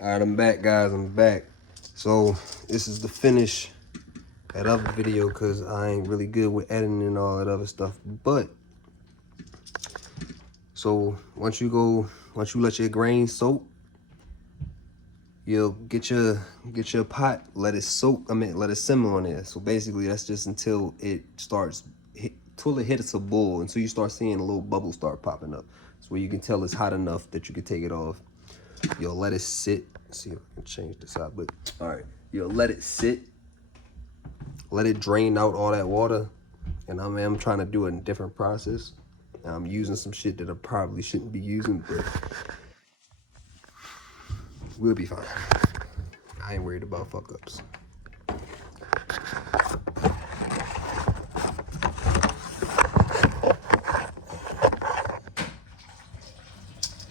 All right, I'm back, guys. I'm back. So this is the finish of that other video because I ain't really good with editing and all that other stuff. But so once you let your grains soak, you'll get your pot, let it soak. Let it simmer on there. So basically, that's just until it starts till it hits a boil, until you start seeing a little bubble start popping up. So where you can tell it's hot enough that you can take it off. You'll let it sit. Let's see if I can change this out, but all right, you'll let it sit, let it drain out all that water. And I'm trying to do a different process. I'm using some shit that I probably shouldn't be using, but we'll be fine. I ain't worried about fuck ups.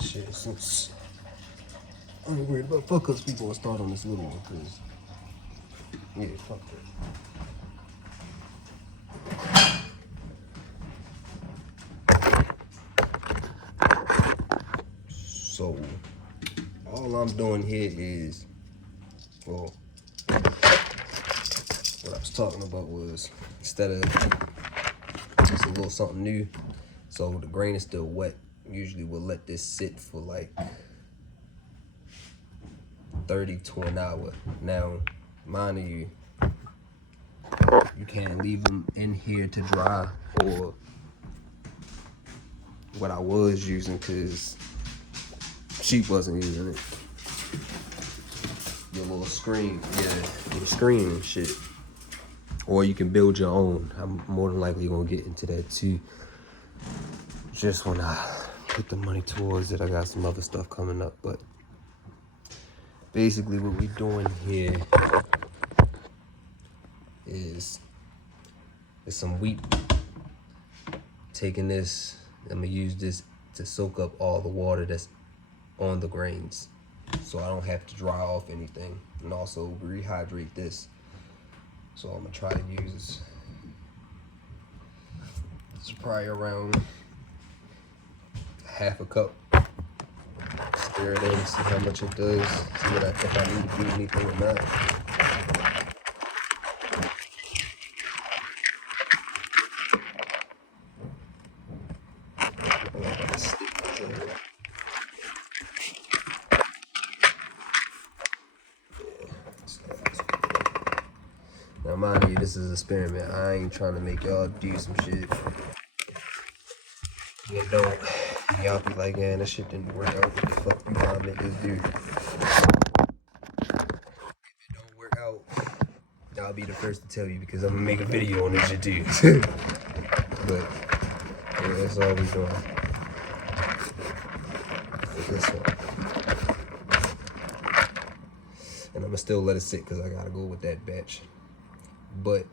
Shit, since I ain't worried about fuck ups, people will start on this little one, because yeah, fuck that. So all I'm doing here is, well, what I was talking about was, instead of just a little something new, so the grain is still wet. Usually we'll let this sit for like 30 to an hour. Now, mind you can't leave them in here to dry, or what I was using, because she wasn't using it. Your little screen, yeah, your screen and shit. Or you can build your own. I'm more than likely gonna get into that too. Just when I put the money towards it, I got some other stuff coming up, but basically what we doing here is some wheat. Taking this, I'm gonna use this to soak up all the water that's on the grains, so I don't have to dry off anything, and also rehydrate this. So I'm gonna try to use, it's probably around half a cup. Stir it in, see how much it does, see what if I need to do anything or not. Now mind you, this is an experiment. I ain't trying to make y'all do some shit. You know, y'all be like, man, that shit didn't work out. What the fuck you trying to make this do? If it don't work out, I'll be the first to tell you, because I'm gonna make a video on this shit too. But yeah, that's all we doing for this one. And I'm gonna still let it sit because I gotta go with that batch. But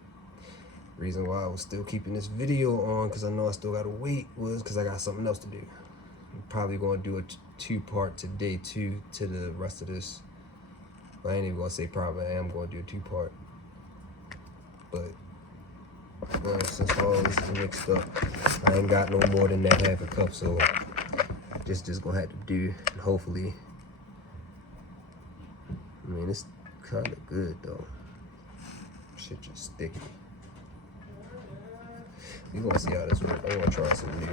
reason why I was still keeping this video on, because I know I still gotta wait, was because I got something else to do. I'm probably gonna do a two-part today too, to the rest of this. Well, I ain't even gonna say probably, I am gonna do a two-part. But well, since all this is mixed up, I ain't got no more than that half a cup, so this just gonna have to do. And hopefully, I mean, it's kind of good though. Shit just sticky. We gonna see how this works. I wanna try something new.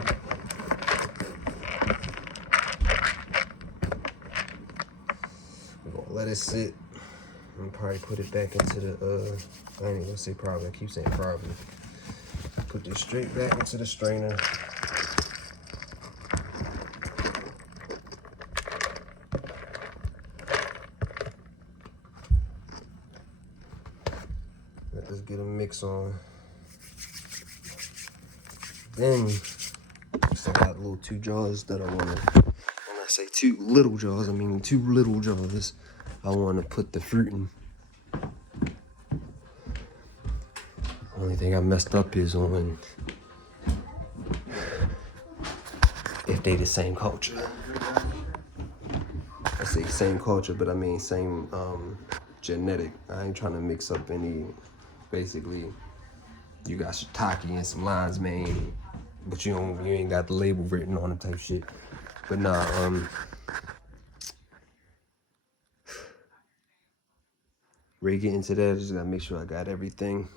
We're gonna let it sit and probably put it back into the I ain't even gonna say probably, I keep saying probably. Put this straight back into the strainer. Let this get a mix on. Then still got little 2 jars that I wanna, when I say 2 little jars, I mean 2 little jars I wanna put the fruit in. Only thing I messed up is on if they the same culture. I say same culture, but I mean same genetic. I ain't trying to mix up any, basically, you got shiitake and some lion's mane, but you ain't got the label written on it type shit. But nah, ready to get into that, I just gotta make sure I got everything,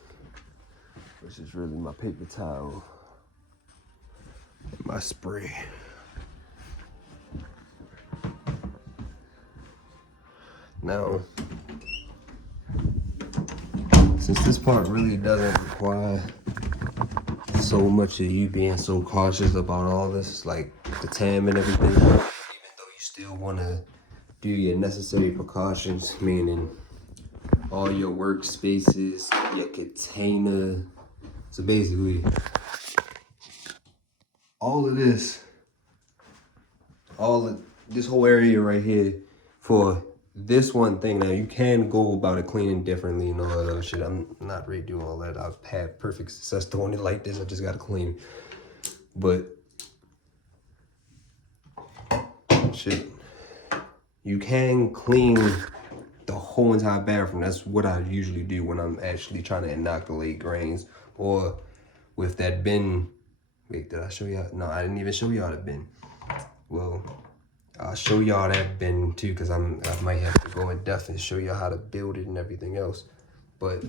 which is really my paper towel and my spray. Now, since this part really doesn't require so much of you being so cautious about all this, like the TAM and everything, even though you still want to do your necessary precautions, meaning all your workspaces, your container. So basically, all of this whole area right here for this one thing. Now you can go about it cleaning differently and all that other shit. I'm not ready to do all that. I've had perfect success doing it like this. I just gotta clean. But shit, you can clean the whole entire bathroom. That's what I usually do when I'm actually trying to inoculate grains. Or with that bin. Wait, did I show y'all? No, I didn't even show y'all the bin. Well, I'll show y'all that bin too, because I might have to go in depth and show y'all how to build it and everything else. But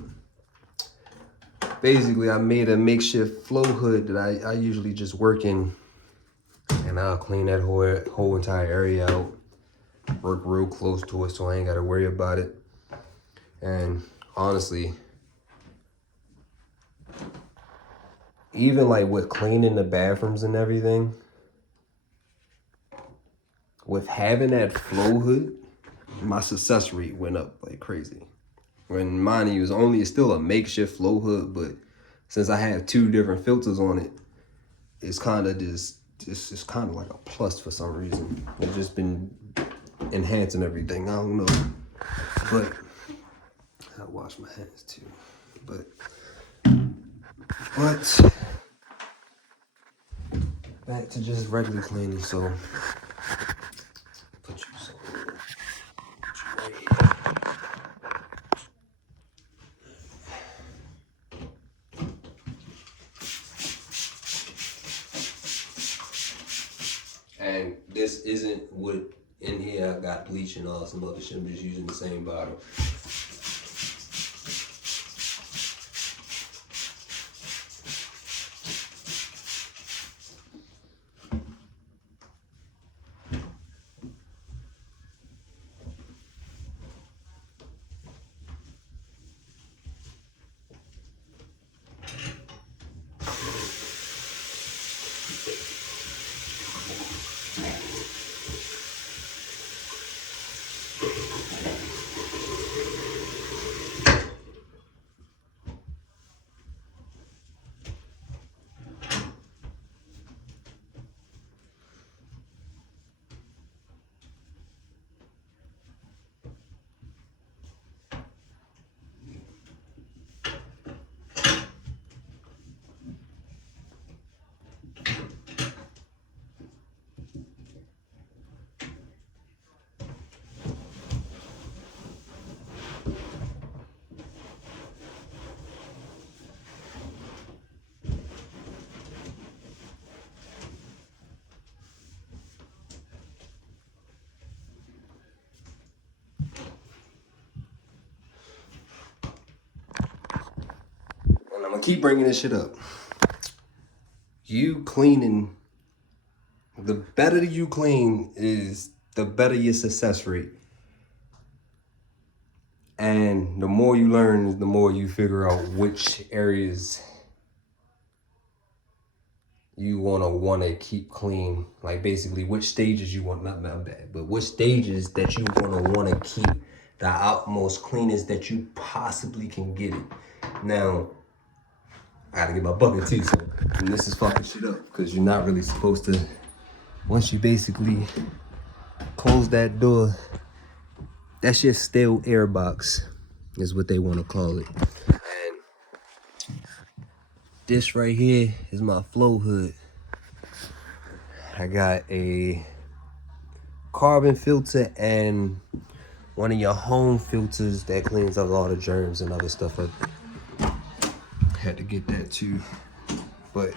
basically, I made a makeshift flow hood that I usually just work in, and I'll clean that whole entire area out, work real close to it so I ain't gotta worry about it. And honestly, even like with cleaning the bathrooms and everything, with having that flow hood, my success rate went up like crazy. When mine it's still a makeshift flow hood, but since I have 2 different filters on it, it's kind of it's kind of like a plus for some reason. It's just been enhancing everything. I don't know, but I wash my hands too. But back to just regular cleaning. So put you right here. And this isn't what in here I got bleach and all some other shit. I'm just using the same bottle. And I'm gonna keep bringing this shit up. You cleaning, the better you clean is the better your success rate. And the more you learn is the more you figure out which areas you wanna keep clean. Like basically which stages you want, not bad, but which stages that you wanna keep the utmost cleanest that you possibly can get it. Now, I gotta get my bucket too, so and this is fucking shit up because you're not really supposed to. Once you basically close that door, that's your stale air box, is what they want to call it. And this right here is my flow hood. I got a carbon filter and one of your home filters that cleans up all the germs and other stuff. I had to get that too. But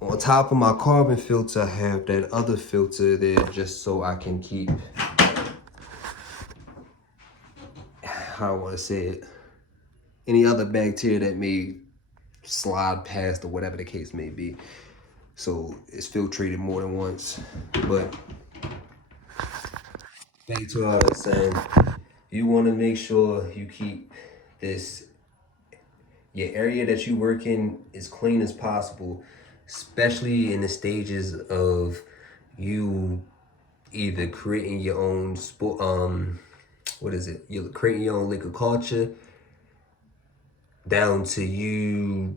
on top of my carbon filter, I have that other filter there just so I can keep how I want to say it, any other bacteria that may slide past or whatever the case may be. So it's filtrated more than once. But back to all that saying, you want to make sure you keep your area that you work in as clean as possible, especially in the stages of you either creating your own you're creating your own liquor culture, down to you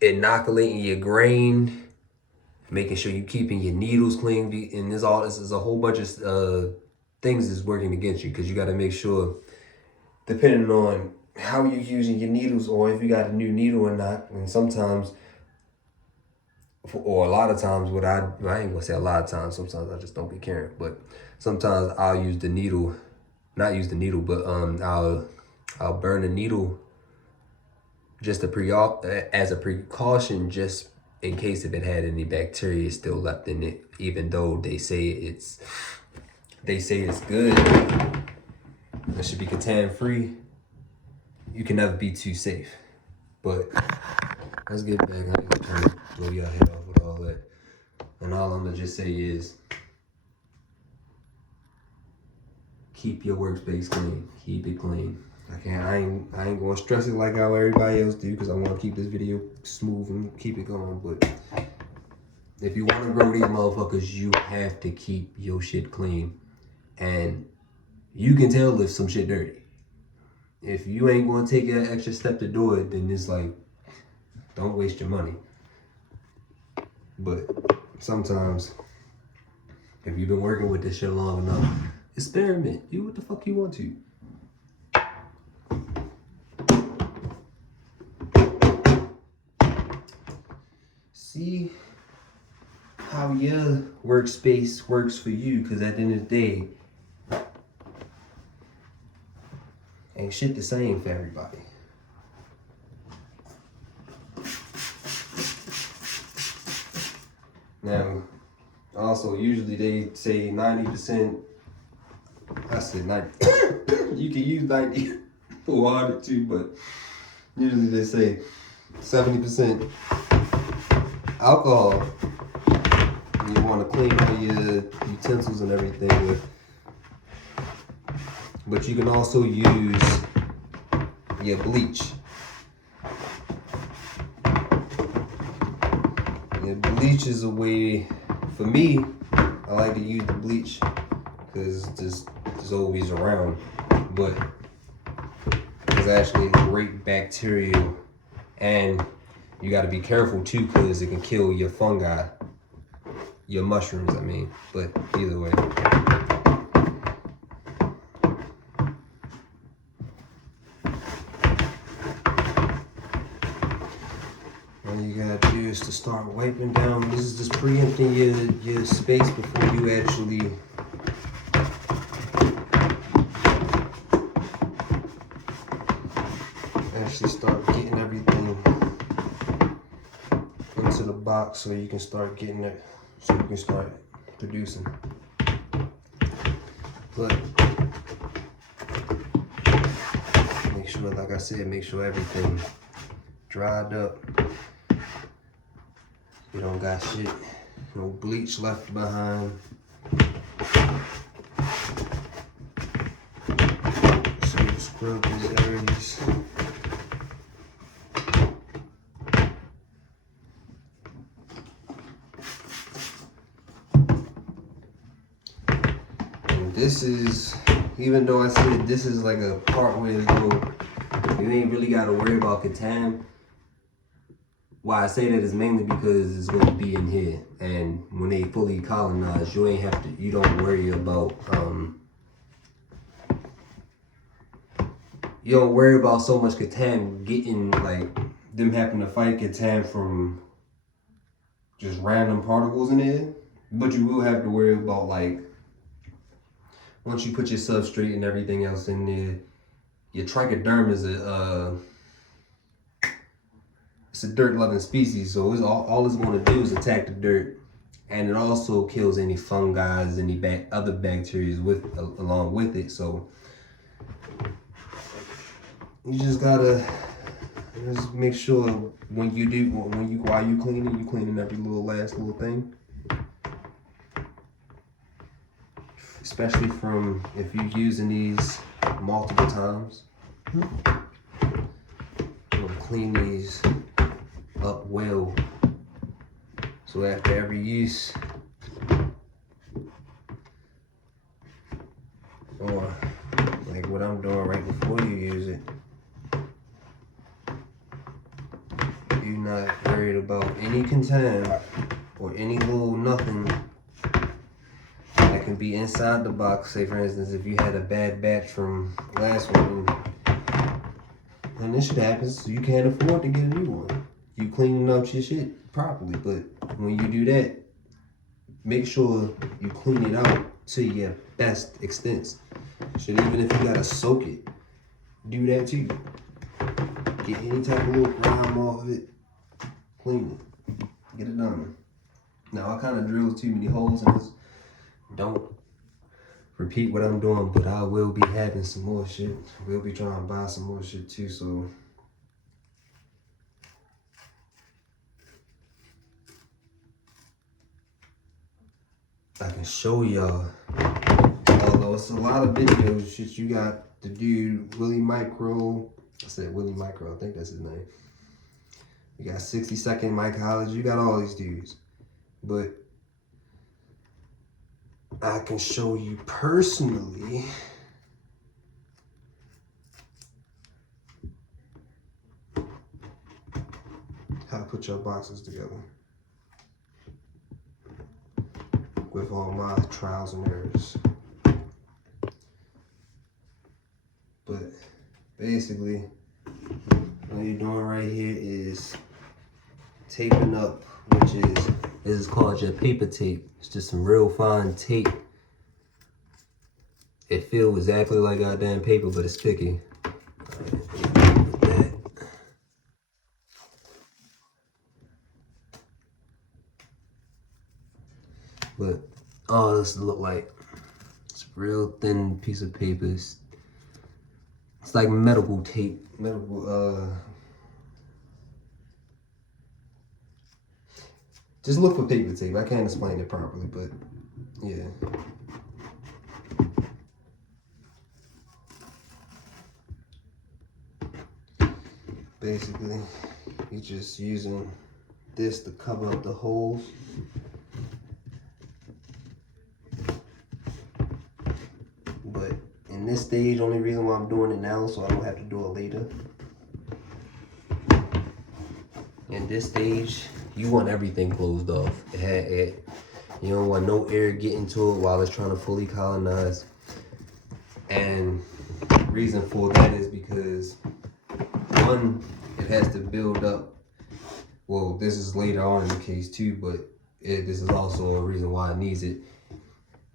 inoculating your grain, making sure you keeping your needles clean, and this is a whole bunch of things is working against you, because you got to make sure, depending on how you're using your needles or if you got a new needle or not. And sometimes, or a lot of times, I ain't gonna say a lot of times, sometimes I just don't be caring, but sometimes I'll use the needle, not use the needle, but I'll burn the needle just as a precaution, just in case if it had any bacteria still left in it, even though they say it's good, it should be contaminant free. You can never be too safe. But let's get back. I ain't gonna blow your head off with all that. And all I'm gonna just say is, keep your workspace clean. Keep it clean. I ain't gonna stress it like how everybody else do, because I want to keep this video smooth and keep it going. But if you want to grow these motherfuckers, you have to keep your shit clean. And you can tell if some shit dirty. If you ain't gonna take that extra step to do it, then it's like, don't waste your money. But sometimes, if you've been working with this shit long enough, experiment. Do what the fuck you want to. See how your workspace works for you, because at the end of the day, ain't shit the same for everybody. Now, also, usually they say 90%, I said 90, you can use 90 for water too, but usually they say 70% alcohol. You want to clean all your utensils and everything with. But you can also use your bleach. The bleach is a way, for me, I like to use the bleach because it's always around. But it's actually a great bacterial, and you got to be careful too, because it can kill your fungi, your mushrooms, I mean. But either way. All you gotta do is to start wiping down. This is just preempting your space before you actually start getting everything into the box, so you can start getting it, so you can start producing. But make sure, like I said, make sure everything dried up. You don't got shit, no bleach left behind. So you scrub these areas. And this is, even though I said this is like a part where you ain't really got to worry about contamination. Why I say that is mainly because it's going to be in here, and when they fully colonize, you don't worry about you don't worry about so much contamination getting, like, them having to fight contamination from just random particles in there. But you will have to worry about, like, once you put your substrate and everything else in there, your trichoderm is it's a dirt-loving species, so all it's going to do is attack the dirt, and it also kills any fungi, any other bacteria along with it. So You just gotta just make sure while you cleaning every last little thing. Especially from if you're using these multiple times. You'll clean these up well. So after every use, or like what I'm doing right before you use it, you're not worried about any contaminant or any little nothing that can be inside the box. Say for instance, if you had a bad batch from last one, and this shit happens, so you can't afford to get a new one. You cleaning out your shit properly, but when you do that, make sure you clean it out to your best extent. Shit, even if you gotta soak it, do that too. Get any type of little grime off of it, clean it, get it done. Now I kind of drilled too many holes in this. Don't repeat what I'm doing, but I will be having some more shit. We'll be trying to buy some more shit too, so. I can show y'all, although it's a lot of videos, shit you got to do. Willie Micro, I said Willie Micro, I think that's his name. You got 60-second mycology, you got all these dudes. But I can show you personally how to put your boxes together with all my trials and errors. But basically, what you're doing right here is taping up, which is, this is called your paper tape. It's just some real fine tape. It feels exactly like goddamn paper, but it's sticky. But all this look like, it's a real thin piece of paper. It's like medical tape. Just look for paper tape. I can't explain it properly, but yeah. Basically, you're just using this to cover up the holes. But in this stage, only reason why I'm doing it now so I don't have to do it later. In this stage, you want everything closed off. You don't want no air getting to it while it's trying to fully colonize. And the reason for that is because, one, it has to build up. Well, this is later on in the case too, but this is also a reason why it needs it.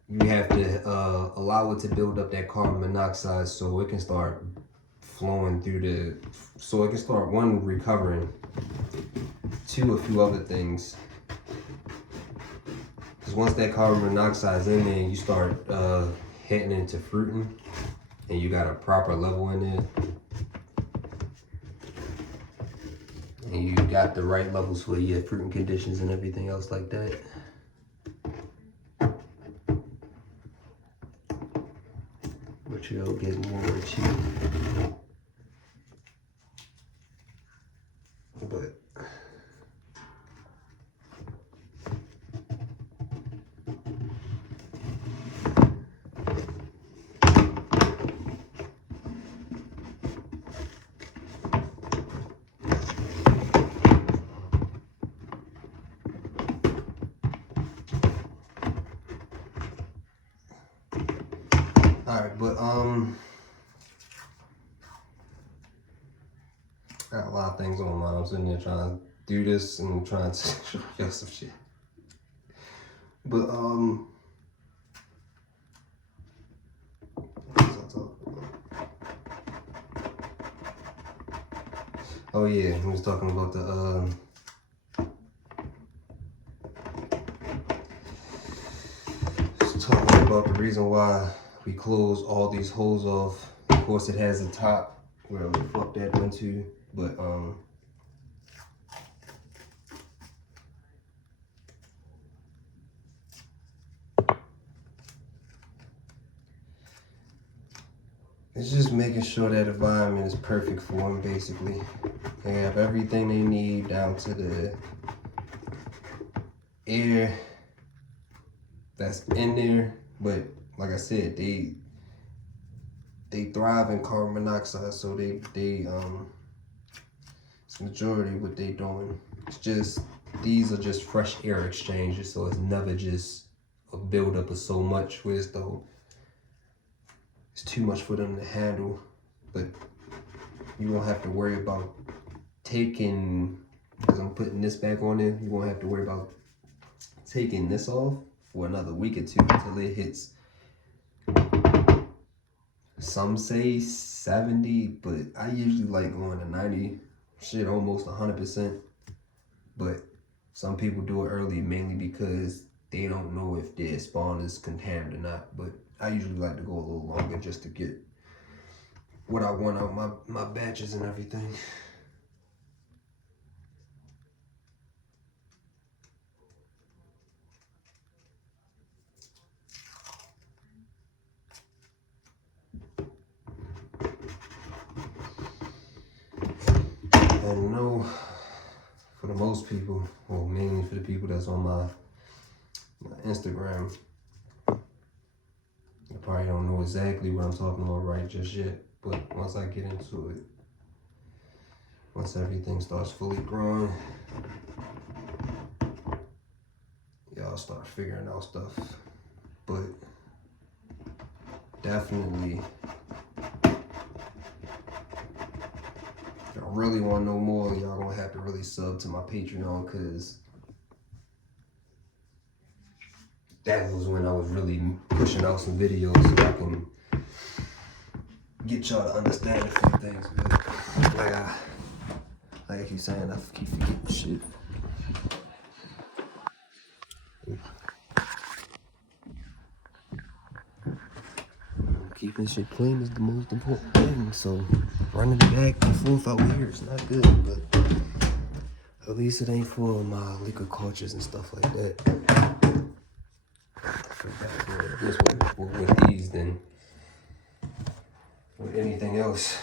You have to allow it to build up that carbon monoxide so it can start flowing through so it can start, one, recovering, two, a few other things. Because once that carbon monoxide is in there, you start heading into fruiting, and you got a proper level in there, and you got the right levels for your fruiting conditions and everything else like that. But you'll get more achieved. But alright, but I got a lot of things on my mind. I'm sitting here trying to do this and trying to show y'all some shit. But what was I talking about? Oh yeah, we was talking about the reason why we close all these holes off Of course, it has a top, where the fuck that went to, but it's just making sure that environment is perfect for them, basically. They have everything they need down to the air that's in there, but like I said, they thrive in carbon monoxide, so it's majority what they doing. It's just, these are just fresh air exchanges, so it's never just a buildup of so much, whereas though it's too much for them to handle. But you won't have to worry about taking, because I'm putting this back on there, you won't have to worry about taking this off for another week or two until it hits, some say 70, but I usually like going to 90, shit, almost 100%. But some people do it early, mainly because they don't know if their spawn is contaminated or not. But I usually like to go a little longer just to get what I want out my batches and everything. And no, for the most people, well, mainly for the people that's on my Instagram, you probably don't know exactly what I'm talking about right just yet. But once I get into it, once everything starts fully growing, y'all start figuring out stuff. But definitely, if y'all really want to know more, y'all gonna have to really sub to my Patreon, because that was when I was really pushing out some videos so I can get y'all to understand a few things. But like I keep saying, I keep forgetting shit. Keeping shit clean is the most important thing. So running back and forth out here is not good, but at least it ain't full of my liquor cultures and stuff like that. This with these than with anything else.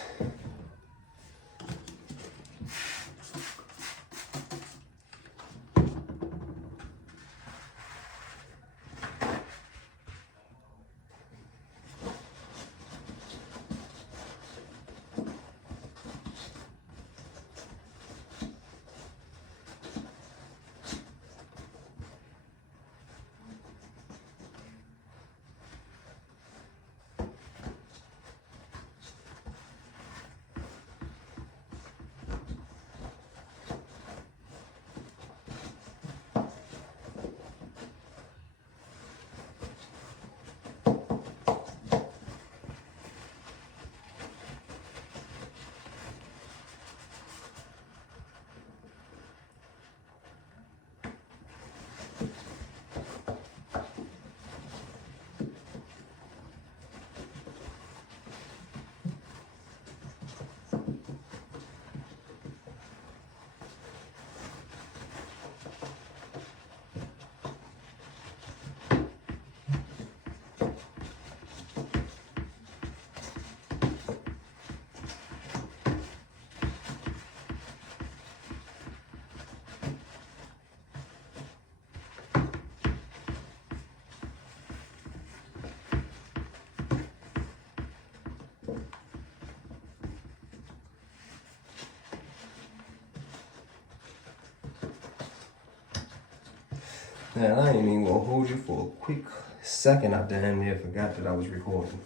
Man, I ain't even gonna hold you for a quick second. I damn near forgot that I was recording.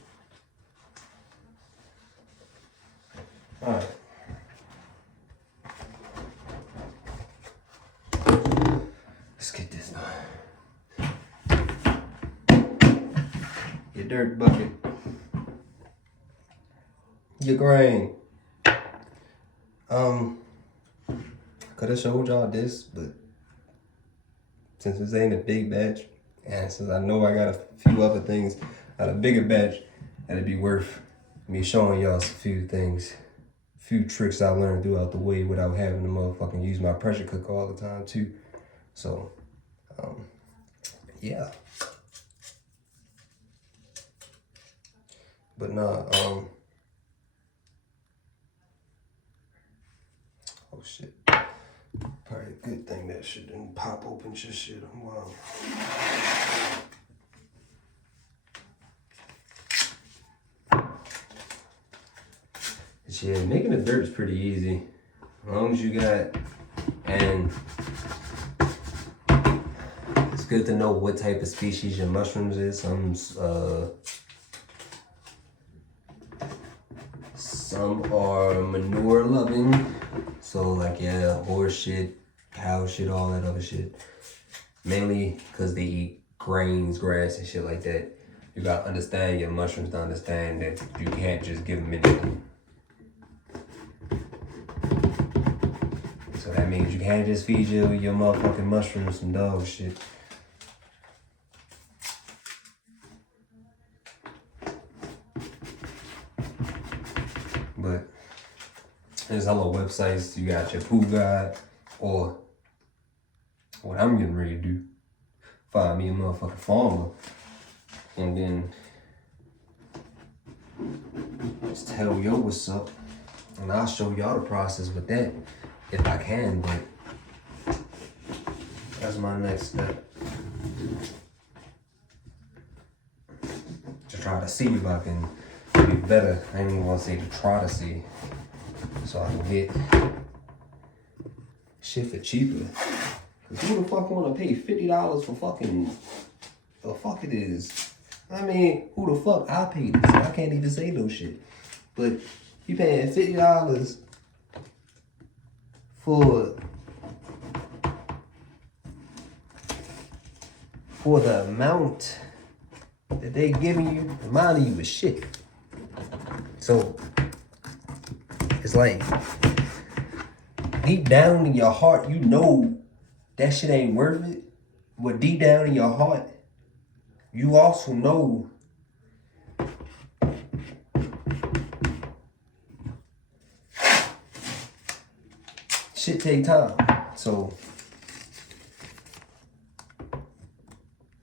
Alright. Let's get this done. Your dirt bucket. Your grain. Could have showed y'all this, but since this ain't a big batch, and since I know I got a few other things at a bigger batch, that'd be worth me showing y'all a few things, a few tricks I learned throughout the way without having to motherfucking use my pressure cooker all the time too. So, yeah. But nah, oh shit. Probably a good thing that shit didn't pop open just shit. Wow. Yeah, making the dirt is pretty easy. As long as you got, and it's good to know what type of species your mushrooms is. Some are manure loving. So like, yeah, horse shit, cow shit, all that other shit. Mainly because they eat grains, grass, and shit like that. You gotta understand your mushrooms to understand that you can't just give them anything. So that means you can't just feed your motherfucking mushrooms some dog shit. But there's hella websites. You got your food guide, or what I'm getting ready to do, find me a motherfucking farmer and then just tell yo what's up, and I'll show y'all the process with that if I can. But that's my next step, to try to see if I can be better. I ain't even want to say to try to see, so I can get shit for cheaper. Cause who the fuck wanna pay $50 for fucking the fuck it is? I mean, who the fuck I pay this? I can't even say no shit. But you paying $50 for the amount that they giving you, reminding you of shit. So it's like deep down in your heart, you know that shit ain't worth it. But deep down in your heart, you also know shit take time. So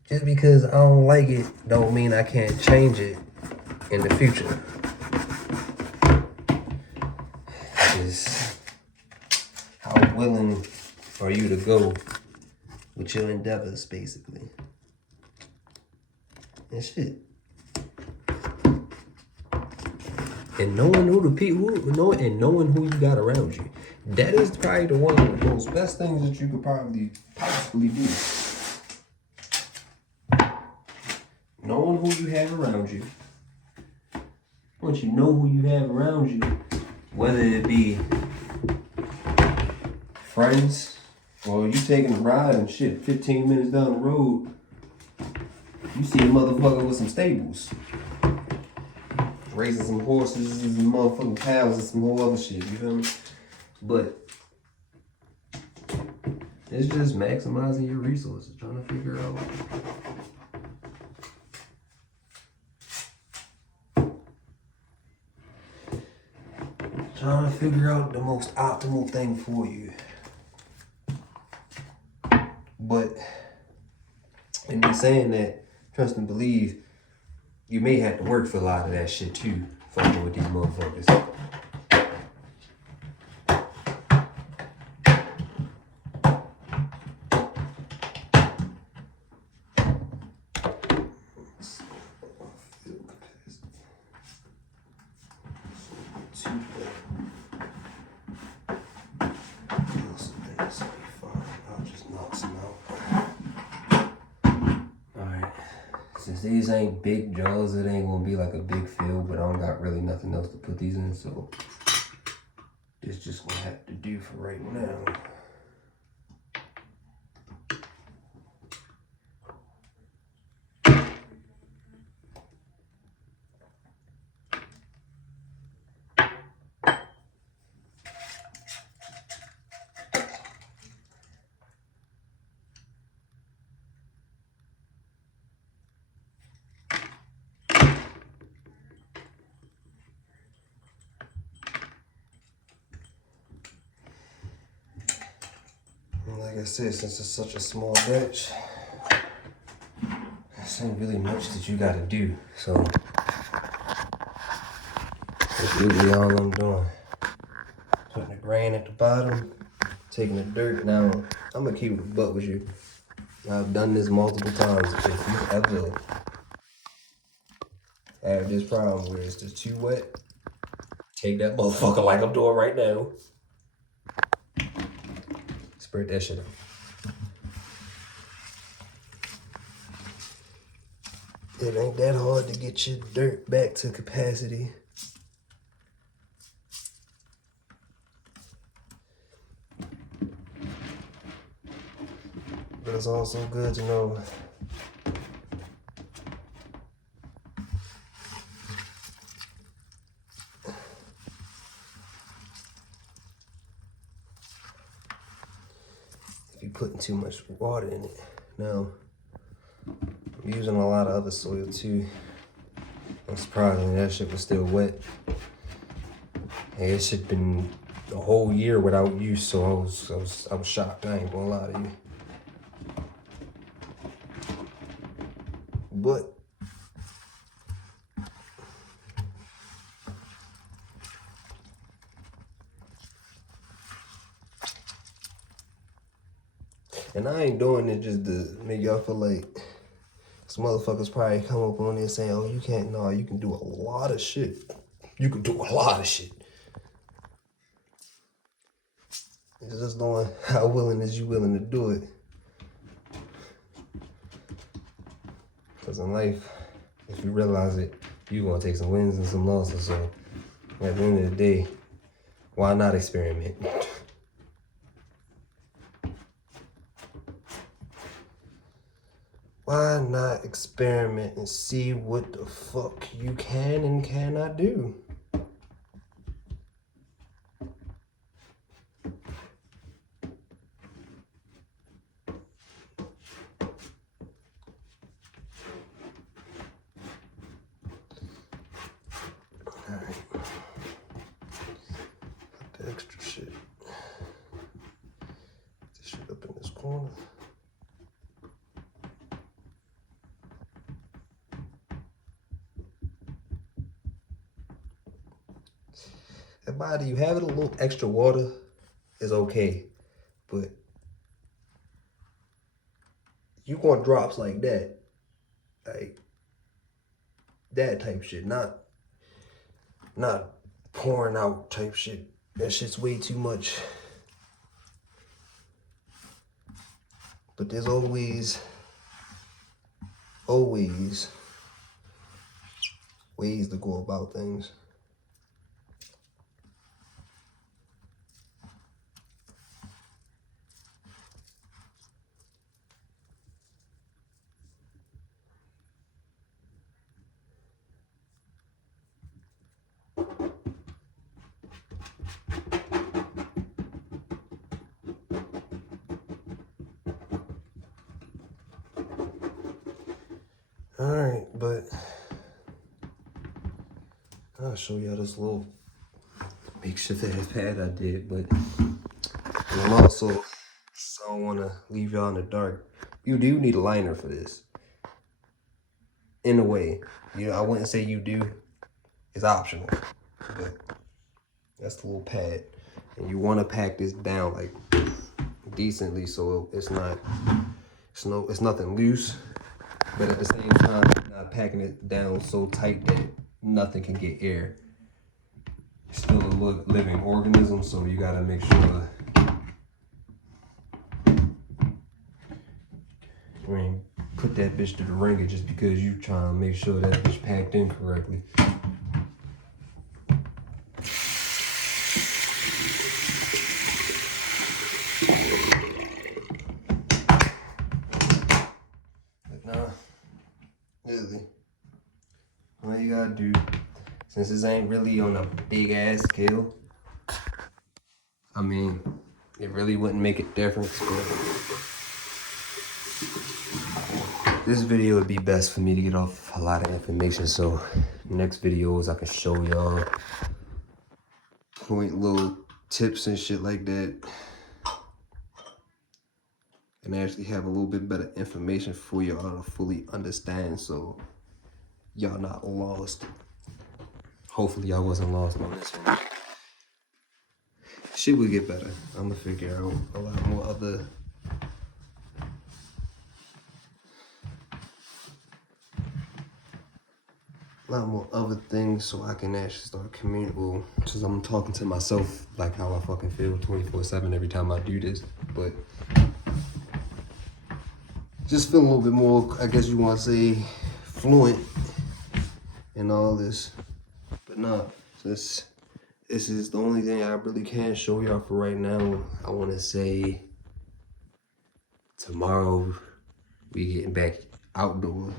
just because I don't like it don't mean I can't change it in the future. Just how willing are you to go with your endeavors, basically. And shit. And knowing who the people, and knowing who you got around you. That is probably one of the most best things that you could possibly do. Knowing who you have around you. Once you know who you have around you, whether it be friends, or you taking a ride and shit, 15 minutes down the road, you see a motherfucker with some stables, raising some horses and some motherfucking cows and some whole other shit, you feel me? But it's just maximizing your resources, trying to figure out the most optimal thing for you. But in me saying that, trust and believe, you may have to work for a lot of that shit too, fucking with these motherfuckers. Since these ain't big jaws, it ain't gonna be like a big field, but I don't got really nothing else to put these in, so this just gonna have to do for right now. like I said, since it's such a small batch, this ain't really much that you gotta do. So that's really all I'm doing. Putting the grain at the bottom, taking the dirt. Now, I'm gonna keep it a buck with you. I've done this multiple times. If you ever have this problem where it's just too wet, take that motherfucker like I'm doing right now. Spread that shit out. It ain't that hard to get your dirt back to capacity. But it's also good to know if you're putting too much water in it. Now, I'm using a lot of other soil too. And surprisingly, that shit was still wet. And it shit been a whole year without use, so I was shocked. I ain't gonna lie to you. But and I ain't doing it just to make y'all feel like some motherfuckers probably come up on there saying, oh, you can't. No, you can do a lot of shit. You can do a lot of shit. It's just knowing how willing is you willing to do it. Because in life, if you realize it, you're going to take some wins and some losses. So at the end of the day, why not experiment? Why not experiment and see what the fuck you can and cannot do? Alright. Put the extra shit. Put this shit up in this corner. That body, you have it a little extra water is okay, but you want drops like that type shit, not pouring out type shit. That shit's way too much. But there's always ways to go about things. Alright, but I'll show y'all this little makeshift ass pad I did, but I'm also, I don't want to leave y'all in the dark. You do need a liner for this. In a way. You know, I wouldn't say you do. It's optional. But that's the little pad. And you want to pack this down like decently so it's nothing loose. But at the same time, you're not packing it down so tight that nothing can get air. It's still a living organism, so you gotta make sure you ain't put that bitch to the ringer just because you trying to make sure that bitch packed in correctly. Really, all you gotta do, since this ain't really on a big ass scale, I mean, it really wouldn't make a difference, but this video would be best for me to get off a lot of information, so next videos I can show y'all point little tips and shit like that. and actually have a little bit better information for y'all to fully understand, so y'all not lost. Hopefully y'all wasn't lost on this one. Shit will get better. I'm gonna figure out a lot more other things so I can actually start communicating. Because I'm talking to myself like how I fucking feel 24/7 every time I do this. But just feel a little bit more, I guess you want to say, fluent in all this. But nah, this is the only thing I really can show y'all for right now. I want to say tomorrow we getting back outdoor,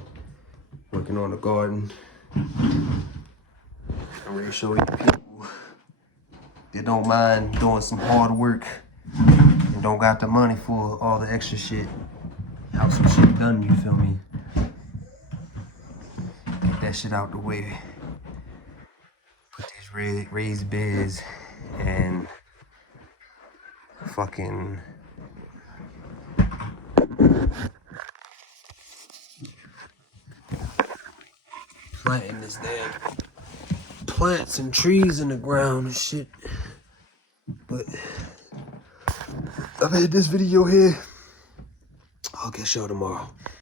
working on the garden. I'm ready to show you people that don't mind doing some hard work and don't got the money for all the extra shit. Have some shit done, you feel me? Get that shit out the way. Put these raised beds and fucking planting this damn plants and trees in the ground and shit. But I've had this video here. I'll catch y'all tomorrow.